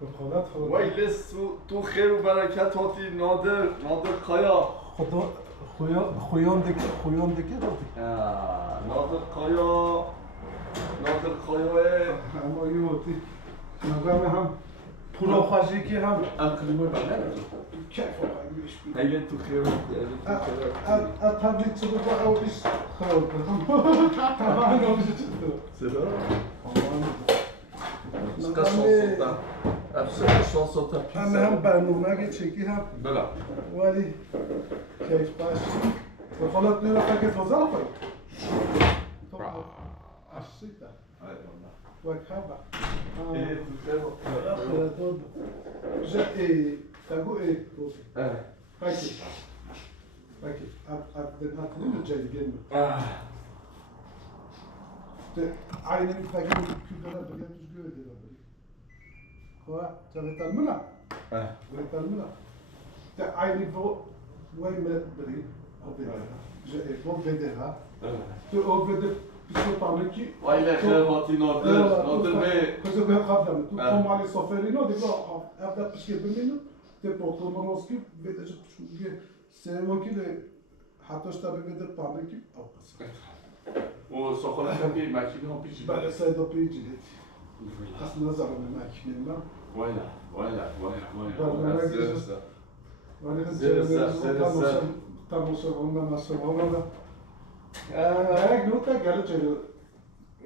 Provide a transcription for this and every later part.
بخالت خدا ویلس تو خیر و برکت هاتی نادر قایا خدا خویان دکه نادر قایا اما یه وقتی نظام هم پولا خوشی که هم انقلیمه بله کیف آقای میش بید هیله تو خیر تبلیغ شده با او بیش خراب کنم تمام او بیش چطور سرا شانسوتا همه هم برنامه چکی هم بله ولی کیف باش بخالت نیره فکر تازه آفایی اشیده وكهبة آخر todo já tago aqui a جاي جنب عيني فاكر كيف انا بديت تشجع دي هو ترى الملا ترى الملا عيني فوق وين ما بدي جاي فوق بديها تو بدي بسوطانكي وایله خیر هاتی نادر به كذا به قبل تو كم على سفرينو ديكو ابدا بشكي بمنو تي بوتومونوسكي بدش تشوفي سيموكي حتى اشتبه بده طابكي او قصه و سخنه خبی مکینه ها پیچی بعد سيدو بيجي اصلا نظر من ماكينه ما وایله وانا تماشا ما سوالنا درک نوتا گلو چلو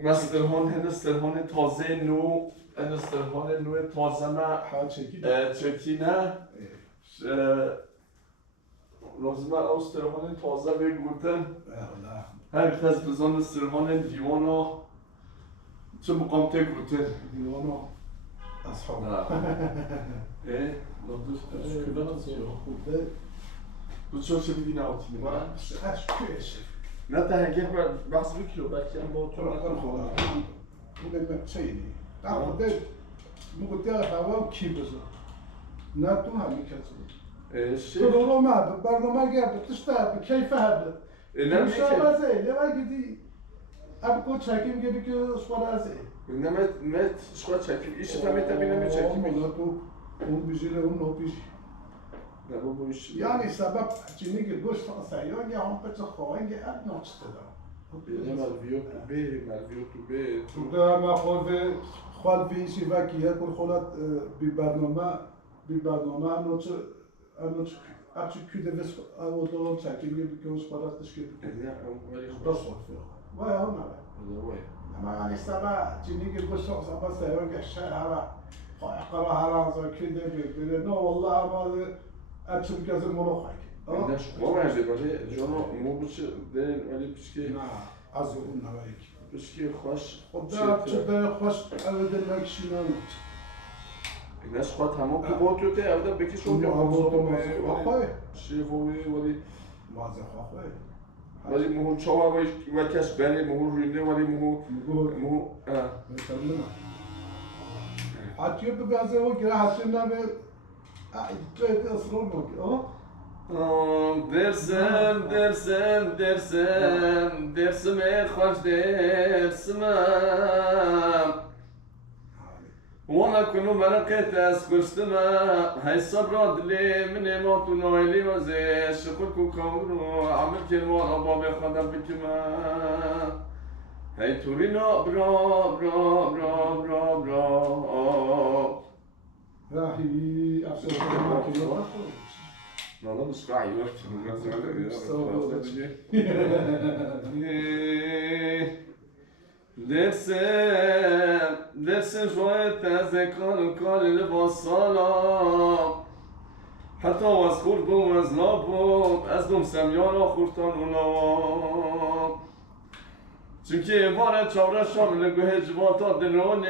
استرهان تازه نو استرهان نو تازه ما چکی نه لازمه استرهان تازه بگوتن هر کس بزن استرهان دیوانا چه مقام تگوتن دیوانا اصحاب خوبه دوچه چه بیدی نهاتی میگن؟ اشکش نه تهنگه بحث بکیلو بکی هم با تو نکن خدا بودم چیلی در خودت مگوتی هوا کی بزن نه تو همی کسی تو رو ما برنامه گرد تشتا کیف هبل نمیشه بازه یه وقتی دی اب کو چکیم گه بکو سوالازه نمت شخواه چکیم ایش فهمت بینم چکیم تو اون بیجیله اون نو بیجی يعني سبب جنيك الجوش فقصيون يا هم بتخوين يا ابن وشتدا مالفيو تو بي ده ما خال في شيء باكي كل خلات ببرنامه نوتش ابچ كده بس او دور تاكيد بيكونش برات تشكيل بس وای هم نه اما يعني سبب جنيك الجوش فقصيون يا الشارع قرا هرازا كده بيقول نو والله ما اتشوف كذا مروحك ما ماشي ولی جانا مو بشه دل ولی بشه نه از اون نوایک بشه خوش خدا چه خوش اول نکشینا ایناش خود تمام تو با تو ته اول بکیش اون آخه شیفوی ولی واضح آخه ولی مو چهار و کس بله مو رینده ولی مو مثلا حتی به بعضی وقت گره حتی نبه Böyle ısrar mı o? Dersime hoş dersime وانا كنو مرقت اسكشتما هاي صبرا دلي من موت ونويلي وزي شكلكو كورو عمل كلمة أبا خدم بكما هاي تورينا برا راهي أفسر والله مش راعي وقت درسم شوية تذكر كل البصالة حتى واز خوربو واز لابو از دوم سمیانا خورتان اونا چونکه باره چاره شامل گوه جواتا دلونه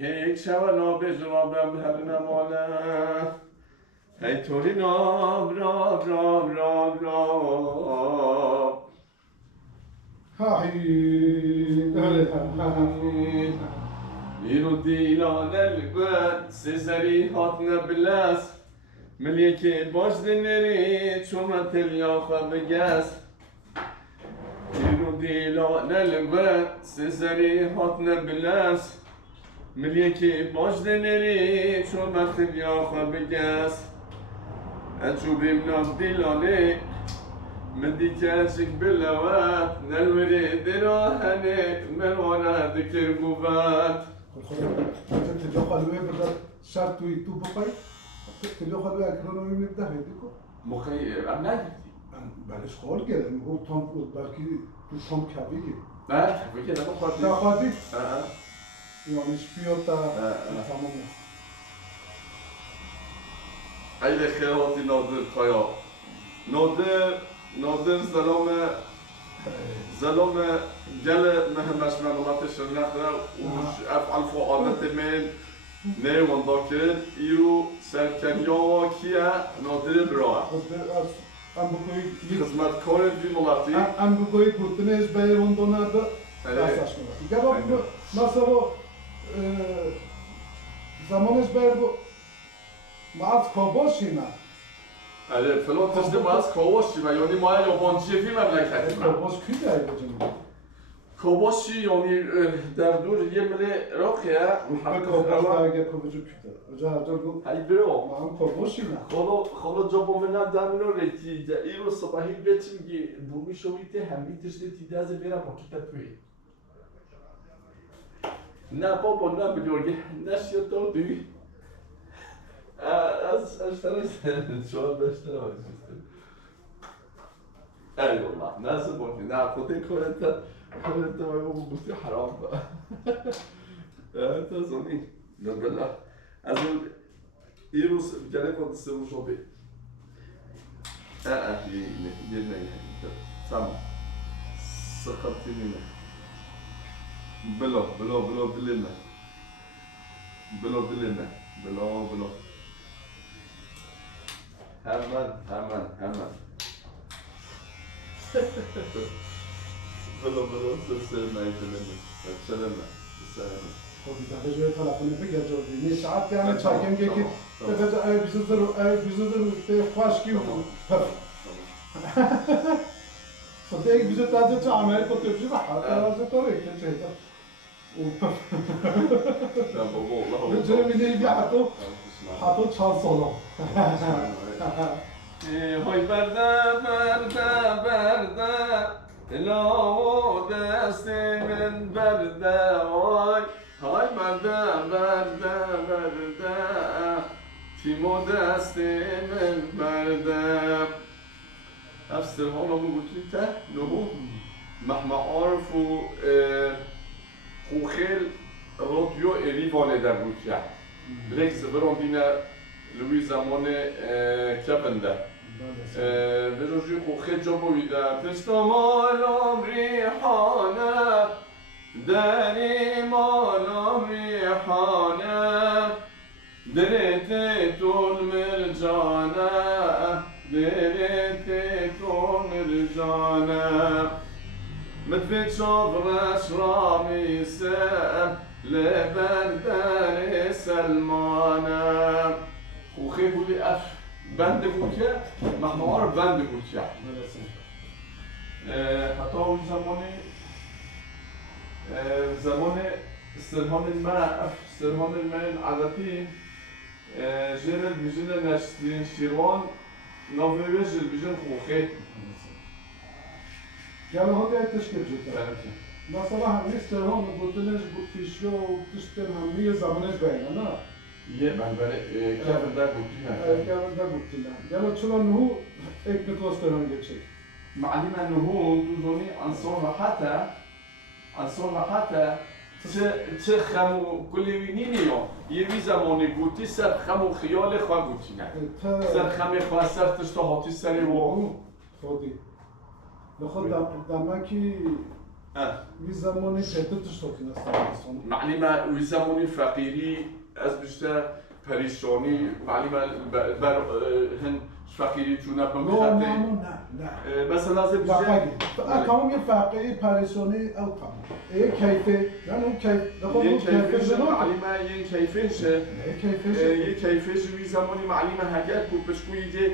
هیک شوانا به جوابم هر نمانه هی توری ناب يرو ديلان القد سيزري هاتنا بلاس مليكي باش دنري شومت الياخا بجاس يرو ديلان القد سيزري هاتنا بلاس ملیکی باش دنری چون من خیلی آخوا بگس اچوبیم نام دیلانه مدی کشک بلوات نلوری دراهنه مروانه دکر گوبات انت تلو خلوه بدل شرط توی تو بخوای تلو خلوه اکرانومی میده هیدیکو مخی ام نگیدی بلش خال گره میگو تام بود بلکی تو تام کبی گی نه کبی که نمو خواهدی نخواهدی؟ یعنی شپیو تا تمام خیلی خیراتی نادر خوایا نادر زلام گل مهمش معلوماتش نخره و افعال فعالت من نه وندا کرد ایرو سرکنیا کیه نادر براه ام بگویی خدمتکار بی ملتی ام بگویی گوتنش بیرون دونده اساس می‌کنه. گرو مثلا زمانش بیرو ماست کابوسی نه. آره فلان تشت ماست کابوسی و یعنی ما یابانچی فیلم مملکتی کابوس کی داری بچینی؟ کابوسی یعنی در دور یه مله راقیه کابوس داری کابوسو کی داری؟ اجازه گو. هی برو ما هم کابوسی نه. خالا جابو من دامینو رتی ده ایرو صبحی بچیم گی بومی شویته همی تشتی تیده از بیرا پاکیت توی نه بابا نه بلیورگه نشیا تو دوی از اشترای شوال بشتر آجیسته ای والله ناسه باشی نه خودی کارتا باید بابا بوسی حرام با تا زونی نبلا از اون ایروس گله کود سرو شوبی یه نه tamam sıkıntı değil بلا دلنا بلا hemen بلا سلسلنا سلامة خب دیگه جای تلفن بگیر جوری نه ساعت که همه چایم که بذار ای بیزو ته خوش کی خب دیگه بیزو تازه چه عمل تو تبجی بحال تازه تو ریکه چه تا لا بابا والله جوری میلی بیا حتو 4 سالا های برده لا دست من برده های برده تیمو دست من برده افسر هانا بگوتلی ته نهو مهما عارف و خوخیل رادیو ایوانه در روکیه لکس برام بینه لوی زمان کبنده بجوجی خوخیل جا بویده پشتا مالام ریحانه داری مالام ریحانه درت تون مرجانه درت تون مرجانه مدفت شابرش رامي سام لبندر سلمانه خوخي بولي اف بند بوكه محمار بند بوكه حتى اون زمان سرهان الماء سرهان الماء العادتي جيرل بيجينا نشتين شيروان نوفيويجل بيجن خوخي گله ها دیگه تشکیل شده. مثلا همه سرها نبودنش پیشو و تشتن همه زمانش بینه نه؟ یه منبر کفر در بودی نه؟ کفر در بودی نه. گله چرا نهو ایک نکاس دران گچه؟ معلم نهو دوزونی انسان حتی چه خمو کلیوینی نیا یه وی زمانی گوتی سر خمو خیال خواه گوتی نه. سر خمه خواه سر تشتا هاتی سری و خودی. لخود دمکی وی زمانی پیترش توکی نستان معلم وی زمانی فقیری از بیشتر پریشانی معلم بر هن فقیری چونه بمخاطی نه مثلا از بیشتر تمام یه فقیری پریشانی او تمام یه کیفه یعنی اون کیفه معلم یه کیفش وی زمانی معلم هگر کوپشکویی که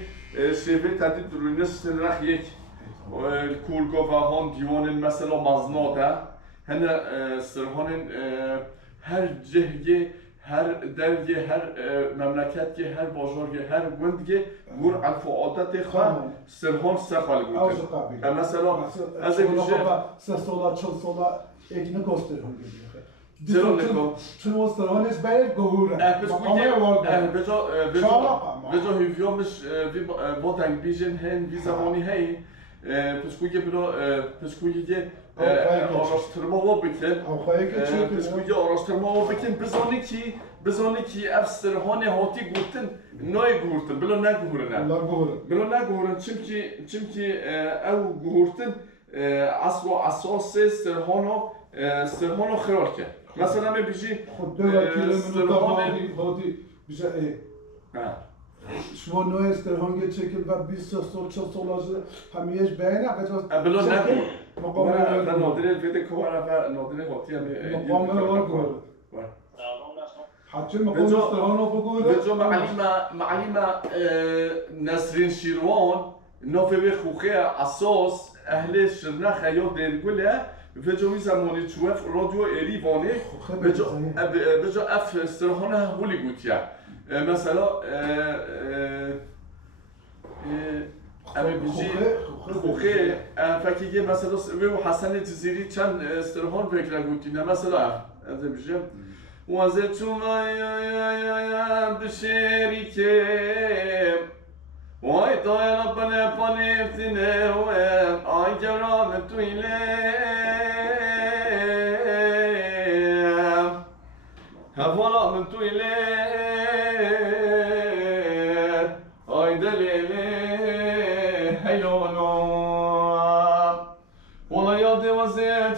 شیوه تدید درونست رخ یک کولگاه هان دیوان مثلا مزناده هن سرهان هر جهه هر درگه هر مملکت که هر بازار که هر گوند که گور عرف و عادت خواه سرهان سخال گوته مثلا از این میشه 3 ساله 40 ساله یک نگاست هم چرا نکن؟ چون سرهان است باید گوره بجا هیویامش با دنگ بیجن هن وی زمانی هی پسکوی برا پسکوی که araştırma var bikin. Psikoji araştırma var bikin. Bizani ki ev sırhane hati gurtin, nay gurtin, bila ne gurine. Bila ne gurin. Çünkü ev gurtin asla asası sırhana xırar ki. Mesela me biji sırhane hati bize شما نوع استرهانگ چکل و 20 سال 40 سال همیش بینه بلا نگو مقام نادر الفيديو كوارا نادر هاتي مقام الورق حتى مقام استرهانو بقول بجو معلمة نسرين شيروان نوفي خوخي اساس اهل شرنخ یا درگله بجو زمانی چوف رادیو اریوانه بجو اف استرهان هولی گوتیا مثلا اما بيجي خوخه فكيجي مثلا و حسن جزيري چند استرهان فکر گوتینه مثلا از بيجي وازتون يا بشيري که وای دای ربنا پانفتنه و آی جرام تویله هفولا من تویله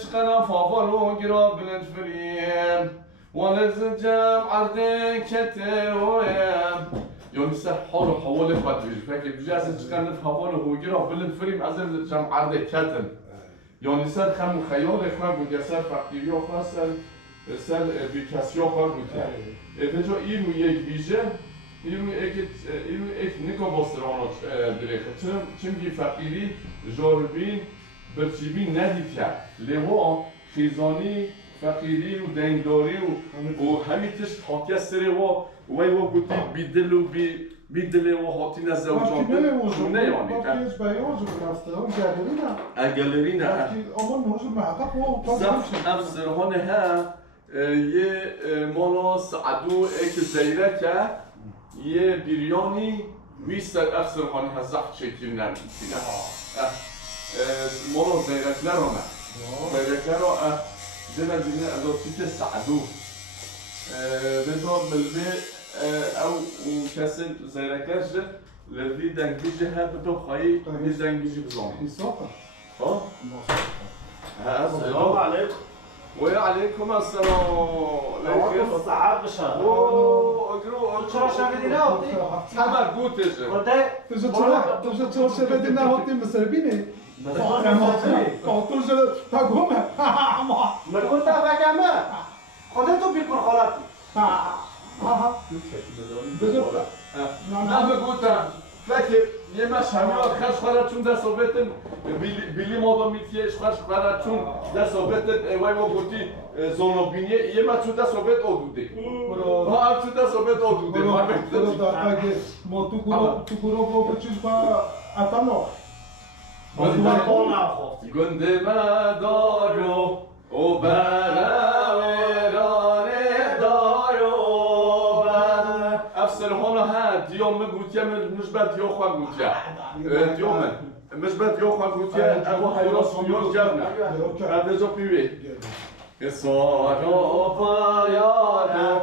çıkana favolu girablet friyem ولزجام عردك كتويم يوم حول حول فاتوج فاكر بجاز كان فاول هو جرا بلد فريم عزم جام عردك كتن يوم سر خم خيال اخوان بود سر فقیری خواستن سر بیکاسیو خواهد بود بجا اینو یک ویژه اینو یک نکا باسترانات دریخه چون فقیری جاربین برچیبی ندید کرد لیوان خیزانی فقیری و دنگداری و همیتش حاکی سره و وی و گوتی بیدل و حاتی نزوجان شونه یعنی باکیش بیاج و رفتهان گالری نه اما نوزو محقق و اف سرهان ها یه مالا سعدو ایک زیره که یه بیریانی ویستر اف سرهانی ها زخت شکل نمیتینه مالا زیرکلر همه زیرکلر ها زینا ازاتیت سعدو بزا بلبه او کسی زیرکلر شده لذی دنگیجه ها بتو خواهی یه دنگیجی بزانه حسابه ها؟ السلام عليكم وعليكم السلام لكن الصعاب بشهر اقرو چرا شبیدینا هاتی؟ همه گوتشه تو چرا شبیدینا هاتی مسربینه؟ قاطر شده تا گمه مگون تا فکمه خودتو بیکن خالاتی همه گوتم فکر یه مشهمی ها خش خواهد چون دست آبتن بیلی مادا میتیش خش خواهد چون دست آبتن وای ما گوتی زانوبینیه یه ما چون دست آبت آدوده ما هم چون دست آبت آدوده ما تو گروه با چیز با اتما گنده مدارو او براورانه دارو افسرهانا ها دیوم گوتیه مشبت یا خواه گوتیه دیومه مشبت یا خواه گوتیه اگه حیرا سویان جمعه ادرجا پیوی سارا پایانه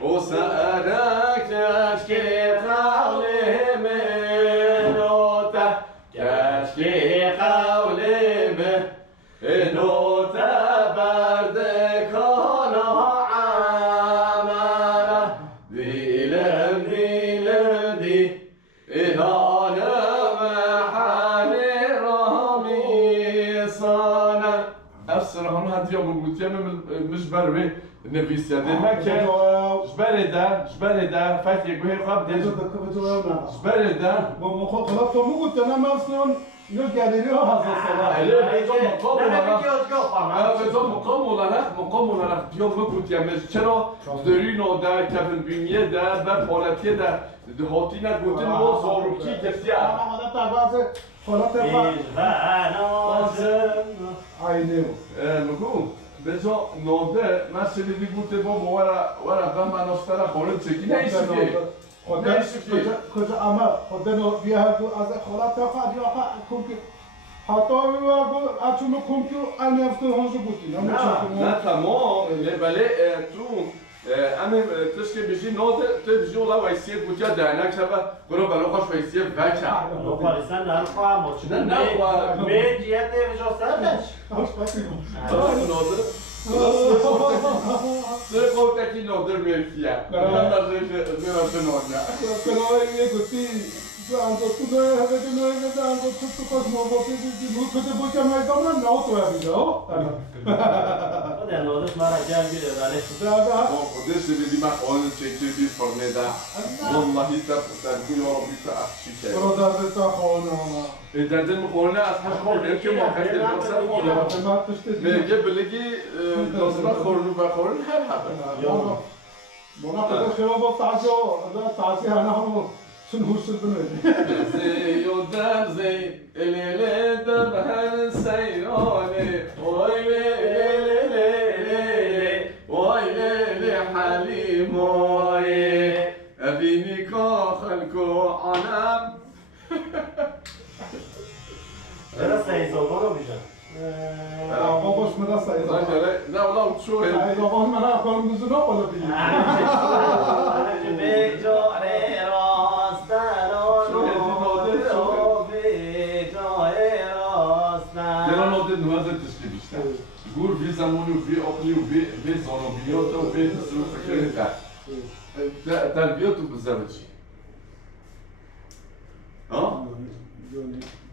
او سرکش که قوله منوته کشکی قولمه نوته بردکانا عمره دیلم دی ایهانه محلی رامیسانه افسرهان هدیه مگوتیه مش بروی نویسیه دیمه که جبره ده فکر گوهی خواب دیجه جبره ده با مخاطرات تو مگوت انا مثلا اینو گلری ها حساس آره بجا مقام نه اولانا بگی از گاه بجا مقام اولانا بیا بگوتیمش چرا داری ناده کفن بینیه ده و پالتیه ده دهاتی نگوتن و زاروکی گفتیه حالت بعض حالت عینه مگو بجا ناده من شنیدی گوته بابا ورا غم مناستر خورد چکی نیستی که کجا عمل خدا بیا هرگو از حالت خواهد یا خواهد که حتی اچون کم که این هفته هنجو بودی نه تمام بله تو اما تشکه بیشی ناده تو بیشی اولا ویسیه گوتیا درنک شبه برو بلا خوش ویسیه وکه پاریستان نرخواه ما چون نرخواه میجیت بجا سرش نادر سر قوتکی نادر میرکیه من زیرش نادر کنای یه گوتی انجا تو نه همه دی نه نه انجا تو کاش موافقی دی رو کده بود که میدان نه تو همیشه خدا نادر مرا جان بیره ولی ما خودش بیدی من آن چکی بی فرمیده والله تبتن یا ربی تأخشی که برادر تا خانه دردن مخورنه از هر خورنه که ما خیلی درسته خورنه میگه بلگی داستان خورنو بخورن هر حبه مونا خدا خیلی با تعزیه هنه همون شن هوش البنوي زي ودم زي الليل دم هالسيراني ويلي ويلي حليم وي أبيني كاخلكو عنام چرا سیزوان رو بیشن؟ باباش مدرسة سعيدة لا والله شو سعيدة بابا من أكون مزنا ولا بيه گور وی زمانی و وی عقلی و وی زانوبیات و وی تصور فکر در تربیت و بزرگ چی؟ ها؟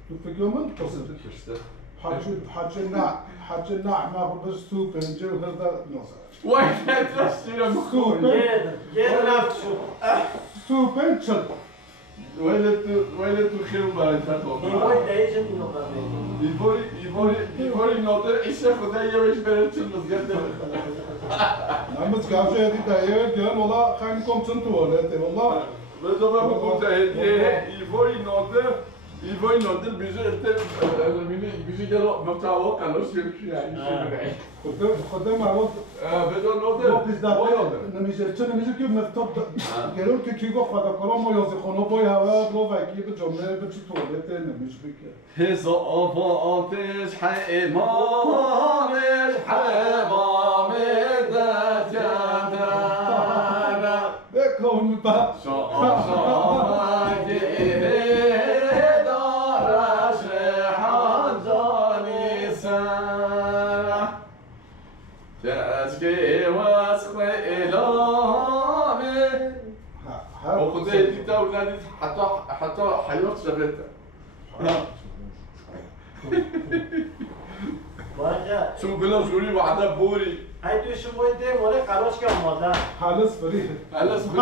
تو فکر من قصد کشته حج نعمة بس تو بنجي وهذا نصر وای نترستی رو مخور گیر نفت شو تو بنچل ویل تو خیر و برکت آقا ایوای دیجن اینو بردی ایواری نادر ایشه خدا یه ویش بره چون مزگرد نمز قابشة هذه دايرة قال والله خلينا نقوم تنتو ولا والله بذار من بگم تا هدیه ایواری نادر بیجه گلو مبتعوا قناش خدا معلوم بدون نادر ما بزداد نمیشه که مفتاب گلو که کیگو خدا کلا ما یازی خونه بای هوا رو وکی به جمعه به چی توالت نمیشه بکر حزافاتش حیمانش حمام دجدارم بکن با وخذ يديك اولادي حتى حيوت شبتها باشه شو بلا جوري وعدا بوري ای توی شما ده موله قراش که آماده حالس فريق خلاص حالس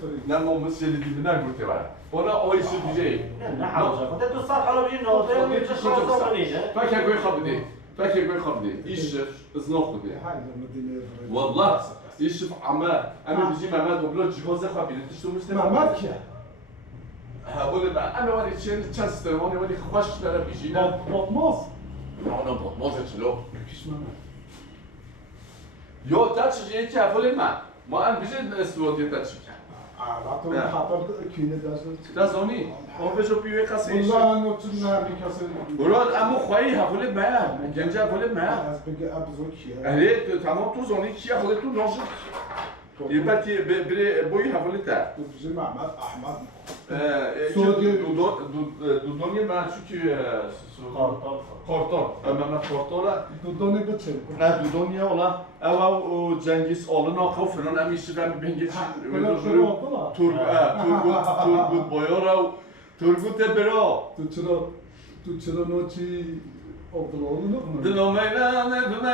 فريق لا مو مش اللي بدنا نقول تبع ولا اي شيء بيجي نه حاجه خودت تو صد حالا بگی ناده میشه شانس کنید فاكر كوي خبدي فاكر كوي خبدي ايش زنوخدي حاجة مدينة والله ايش عمال انا بيجي معمد وبلوج جوز خبي انت شو مسلم معمد كيا هقول بقى انا ولي تشين تشستر هون ولي خوش لا بيجي لا بطماس انا بطموز شلو كيش معمد يو تاتش جيتي هقول ما انا بيجي السوودي تاتش عطوا خاطر كينه داشت تازوني هو بيجو بيوي قاسي والله انا كنا بكاسر وراد امو خوي هقول معاه جنجا هقول معاه از بگه ابزون کیه اهي تمام تو زوني كي هقول تو نوش يبقى بري بوي هقول تا تو بزی محمد احمد سعودي دودوني ما çünkü Kartal. Mehmet Kartal'a دودانی بچه دودونيا ولا او Cengiz Alına kafran emişi ben geç Turgut Boyara Turgut Ebera تو چرا نوچی عبدالله نه دلو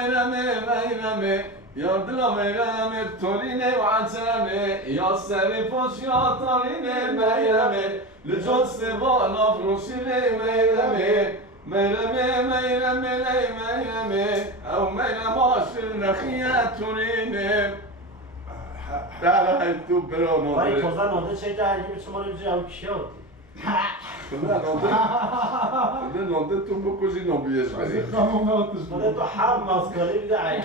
meyname یا دل میرمه تورینه و عجمه یا سری پاش یا تارینه میرمه لجاس با نافروشینه میرمه او میرم آشر نخیه تورینه در تو برا وای نادره توزن ناده چه جایی به شما رو جا کیا ناده تو بکشی نابیش بری خامون ناتش ناده تو حب ماسکالی بیده عیب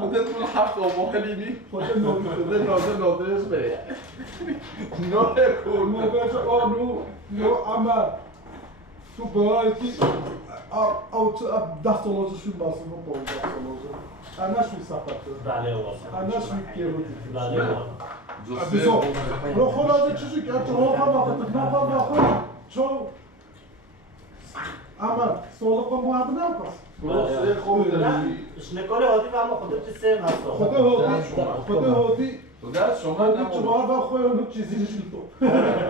خودت اون هفت آبا حلیمی خود ناتش نادرش بره ناره کن موقعش آنو نو عمر تو باید او دست آلازشون باسه ما با دست آلازه انش می سفت بله واسه انش می کیروتی بله بزو رو خلاصه چیزی که تو ها وقت نه وقت چون عمر سوال کن باید نکس سه خوب داری شنکال هادی و اما خودت چه سه هستا خدا هادی تو دست شما هادی نمون چما با خوی اونو چیزی نشون تو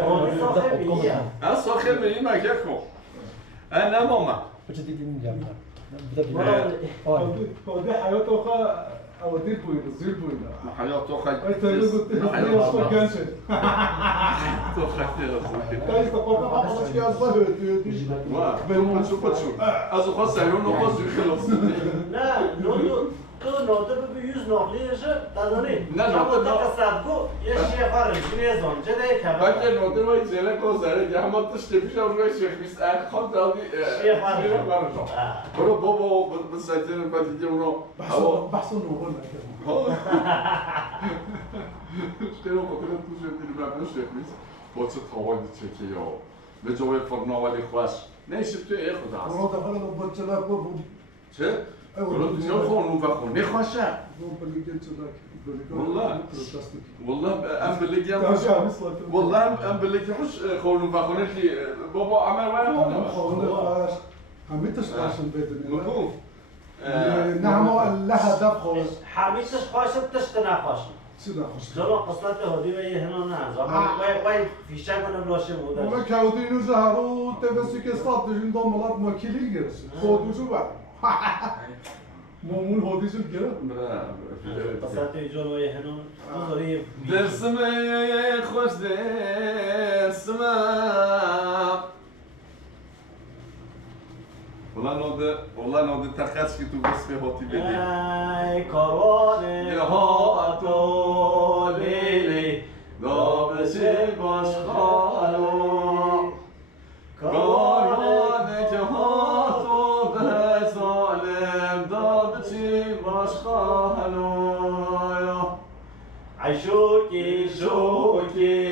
هادی ساخه بیه از ساخر میری مگه کن نماما Почти не делал. هادی حیات آخه اوادی بوینه زیر بوینه حیات تو خیلی ای تایی گفتی هادی اصلا گنشه تو خیلی رزاکی تایی استقاطه حقش که از ظاهر هادی بمون شو پچو از اون خواست سریون رو خواست خلاص نه تو ناده به یوز نقلیشه دادانی نه، ناده تا صدگو یه شیه خارج شیه زون چه ده که بچه نادر باید زیله گذاره که همه تشتی پیش هم روی شیخ بیست خواهد دادی شیه خارج برو بابا بسایتین باید دیگه اونو بحث نوغل نکرد خیلی خاطر تو شدیدی ببین شیخ بیست با چه تاوانی چکه یا به جوی فرناولی خوش نیشت توی ای خود هست برو دفعه رو با چلا بود چه؟ برو دنیا خونون و خون نخوشه بلیگن چلاک والله والله ام بلگی تاجی همیس لاتون والله ام بلگی خوش خونون و خونه که بابا عمل وای خونه باش همه تشتاشن بدونی مفهوم نه اما له هدف خالص حمیدش خواهشت تشت نخواشن چی نخوش جلو قسمت هادی و یه هنو نه وای فیشه کنم لاشه بوده ما کودی اینو زهرو تبسی که استاد داشتیم دامالات ما کلی گرسیم خودشو بر مامون هادیشو گرم قسمت جلو یه هنو بزاری درسم خوش درسم والله ناده تخص که تو وصف هاتی بدی ای کاروان هاتو لیلی دابشه باش خالو کاروان که هاتو به ظالم دابشه باش خالو عشوکی شوکی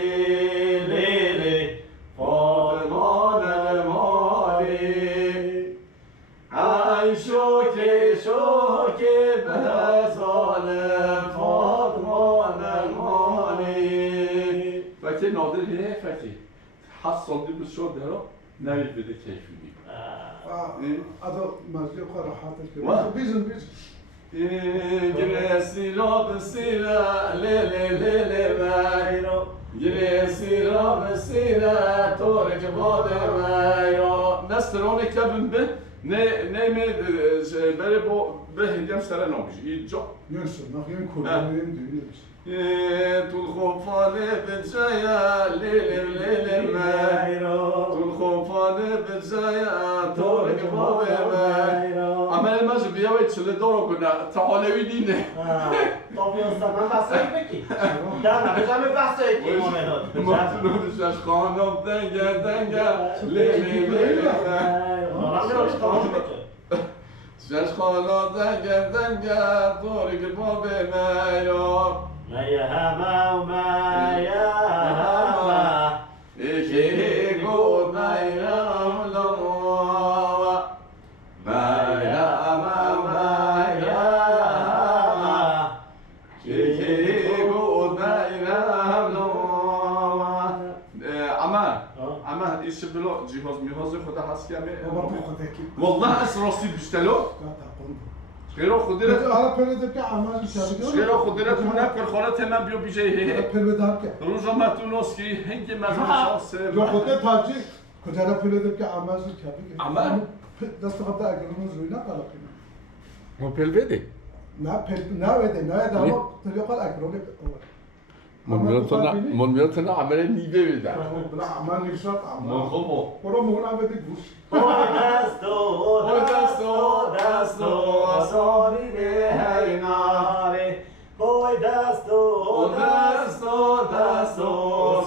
لیلی فاطمان المالی ای شوکی به ظالم فاطمان المالی فکی نادر هی فکی 7 سال دی بس شد درو نوی بده کیفی دی ادا مزیه خواهر راحتش واه. کرد بیزن گره سیرا بسیره لیلی لیلی میرو گره سیرا بسیره طور جواد میرو نسترون کبن به نه بره با به هندیم سر نامش اینجا یرسون نخیم کلیم دینی طول خوفانه به جایا لیلی لیلی میرو طول خوفانه به جایا طور جواد میرو عمل ماش بیاوی چله دارو کنه تعالوی دینه طب یاستم من بسایی بکی در نبجمه بسایی که مامنات مطلوبش خانم دنگه لیلی لیلی شش خانم دنگه دوری که با به میرو میا هما و میا هما ایکی گود میرم لما میرم ایکی گود میرم لما اما ایش بلو جهاز خدا هست که بابا تو خدا کی والله اس راسي بيشتلو خيرو خديرة حالا پرده که عمل شده خيرو خديرة هناك الخالات هنا بيو بيجي پرده هم که روزا ما تونسكي هنجي ما شاس جو خدا تاجی کجا را پرده که عمل کرده عمل؟ دست خدا اگر اون روی نکالا کنه مو بلبدي نه بده نه دارم طریقات اکرونی من میرتونه عمل نیوه بدم بلا عمل نشات من خوبه برو مهنا بده گوش دست و ساری هی ناره بوی دست و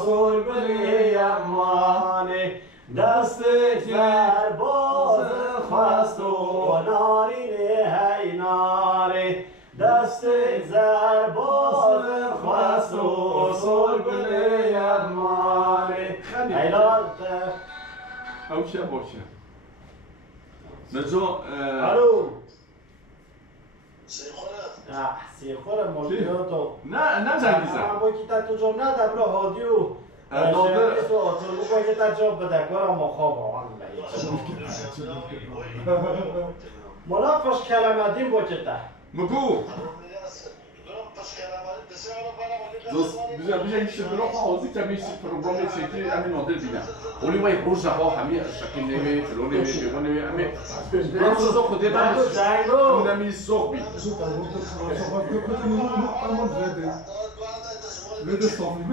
سرگلی امانه دست در باز خواست و نارینه هی ناره دست زر باز خواست و سرگلی امانه ایلال اوشه باشه نجا الو سیخوره مولدیاتو نه جنگیزم اما با کی تا تو جام نه در بلا هادیو شمیس و آتون بو باید تا جام بده کارم ما خواب آن منافش کلمه دیم با کتا مگو دوست بیجا این شبرا حاضی کمیسی پروگرامی چکی امی نادر بینم اولی وای روزه ها همه شکل نمی تلو نمی بیگو نمی امی این سوزا خوده برد اون امی سوخ بید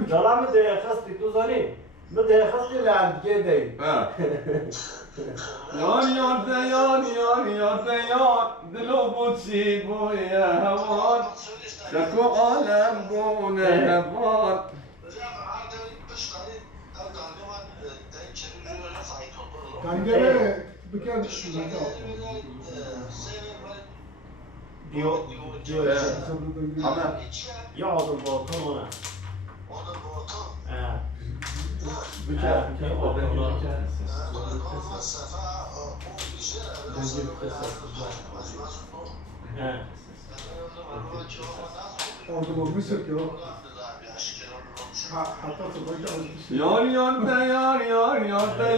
جالا می دیخستی تو زنی می دیخستی لندگه دی یار دلو بوچی بوی هوان دکو عالم بونه نبان کنگره بکن دیو همه یا آدم باکن اونه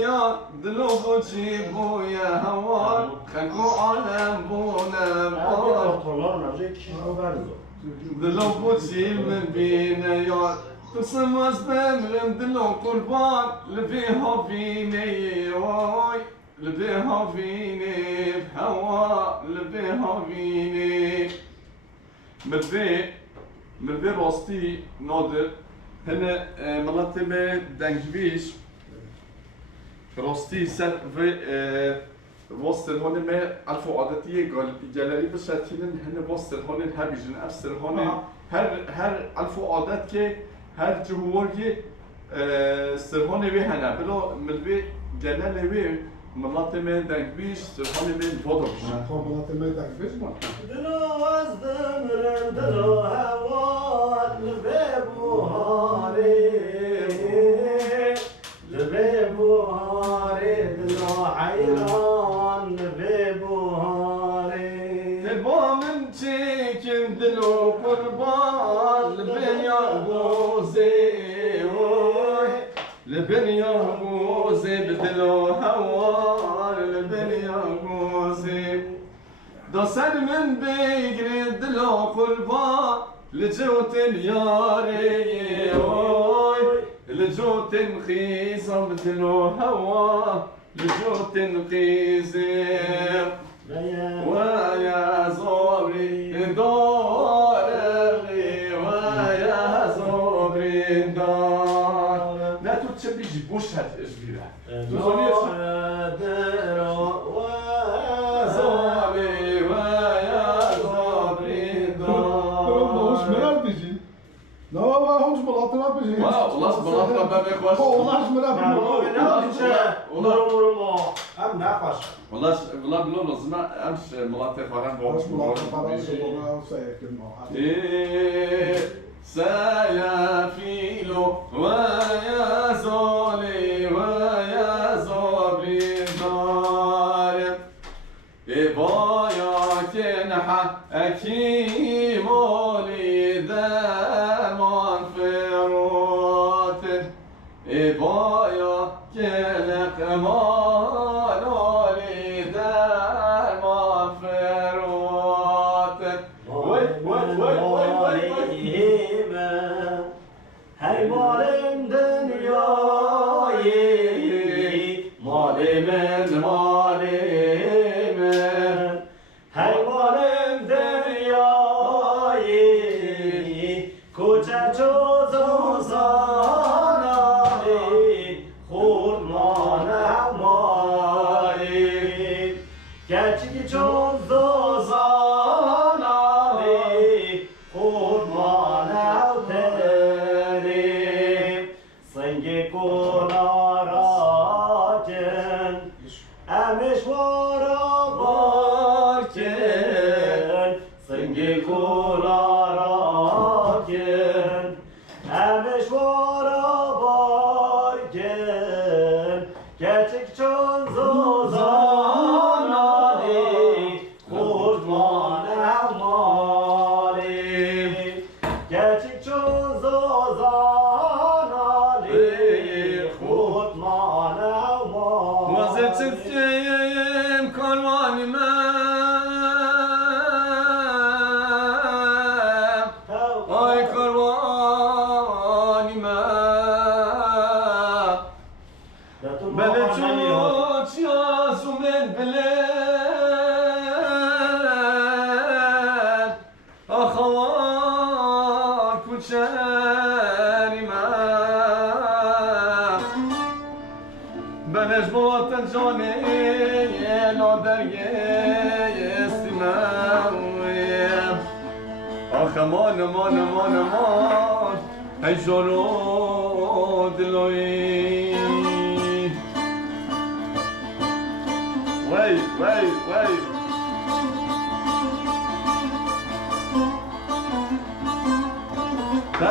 یار دلو بوچی بوی هوان خلقو عالم بونه نبان دلو بوچی ببینه یار قسم از بمرم دلو قربان لبيها فيني واي لبيها فيني بهوا لبيها فيني مربي راستي نادر هنا مناطق دنجبيش راستي سر في وصل هون ما الفو عادتية قال جلالي بساتين هنا وصل هون هبيجن أفسر هون هر الفو عادت که هر جمهوری سرهان وی هنه بلا ملوی جلال وی مناطق من دنگبیش سرهان من وضع بشه خب مناطق من دنگبیش ما دلو از دمرم دلو هوان لبه بوهاری دلو حیران لبه بوهاری تبا من چکن دلو قربان لبن یاغوزی لبن یاغوزی بدلو هوان لبن یاغوزی دا سر من بگری دلو قربان لجوت یاری لجوت خیزم بدلو هوا لجوت خیزم ويا صبري داري ويا صبري دار لا تتشبي جيبوش هاد الجبيرة صبري ويا صبري دار لا والله همش بلاطنا بيجي والله بلاطنا ما بيخواش والله والله بلون لازم امش ملاطي فران بوش سيافيلو ويا زولي ويا زبري دار بايا كنحة أكيم ولدمان فروت بايا كنق مان ولدمان فروت هی مالم دنیایی مال من هی مالم دنیایی گیکولا را کن امشوارا بار کن کچک چون زوزانالی خودمان امالی کچک چون زوزانالی خودمان امالی وزت تفكيم كرواني ما آی کروانی من بله چوچ یازو من بلند آخوان کوچری من بلش باتن جانه لادرگه استیمم آخ امان امان امان امان ای جانو دلوی وی وی وی تو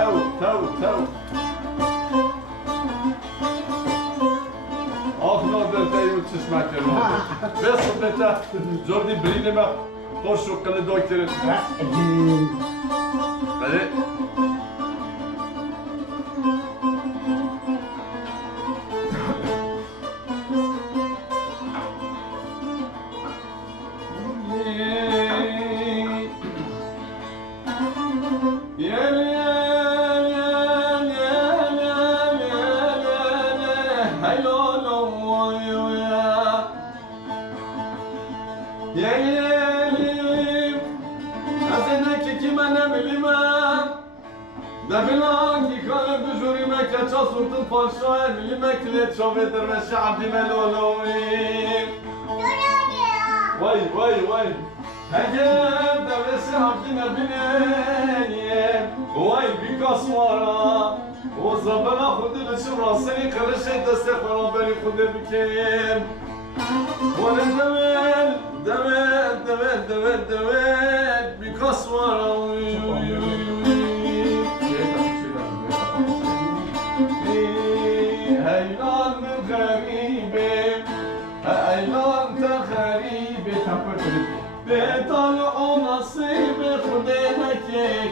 آخ نادر تایو چشمک نادر بس بتا جوردی برینه ما خوش رو کنه دکتر بله صوت الفرشاة اللي ماكلت شوفت الرشا عبدي ملولوين وي هجاب الرشا عبدي مبنين وي بكسورة وزبنا خد الشبرا سريق الرشا تستخبر ربني خد بكين وانا دمال بكسورة هيلان غريبة هيلان غريبة بطلع نصيب خدينك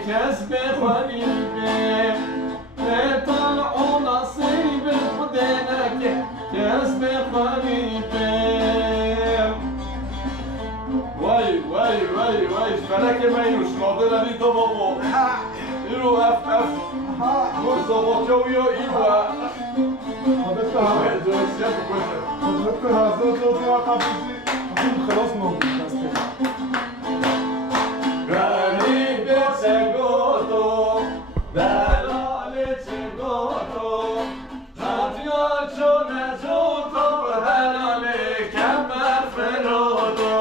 كسب غريبة بطلع نصيب خدينك كسب غريبة واي فلك ما يشناضر لي ضبابو يرو اف مزدوبة ويا ايوه حضرتك هذا دودي وقابلتي خلاص موجود غريب سيقوتو دلال سيقوتو خاطيال شون زوتو بهلالي كمر فرودو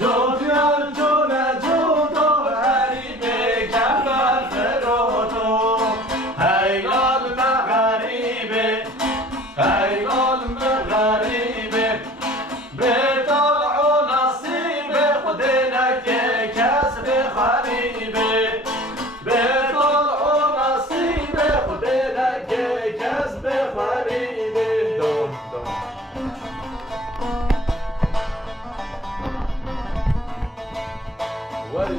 جوتيال شون زوتو غريبي كمر فرودو هيال مغريبي هيال مغريبي بطلعوا نصيبي خدينك كسب خريبي بطلعوا نصيبي خدينك كسب خريبي دون وي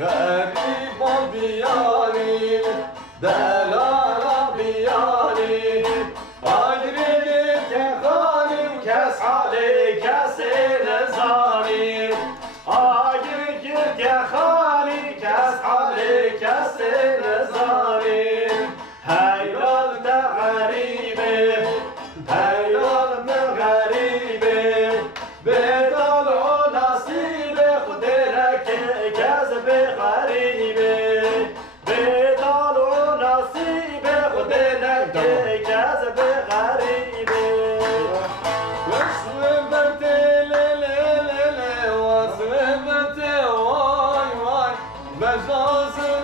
غريب بياني دلال بياني أجري كخاني وكاس علي كاس نزاني أجري كخاني كاس علي كاس نزاني هيلال غريبي هيلال غريبي بطلعوا نصيبي خدينك كذب غريبي بطلعوا نصيبي خدينك كذب غريبي وصوبت ليلي وصوبت واي بجوز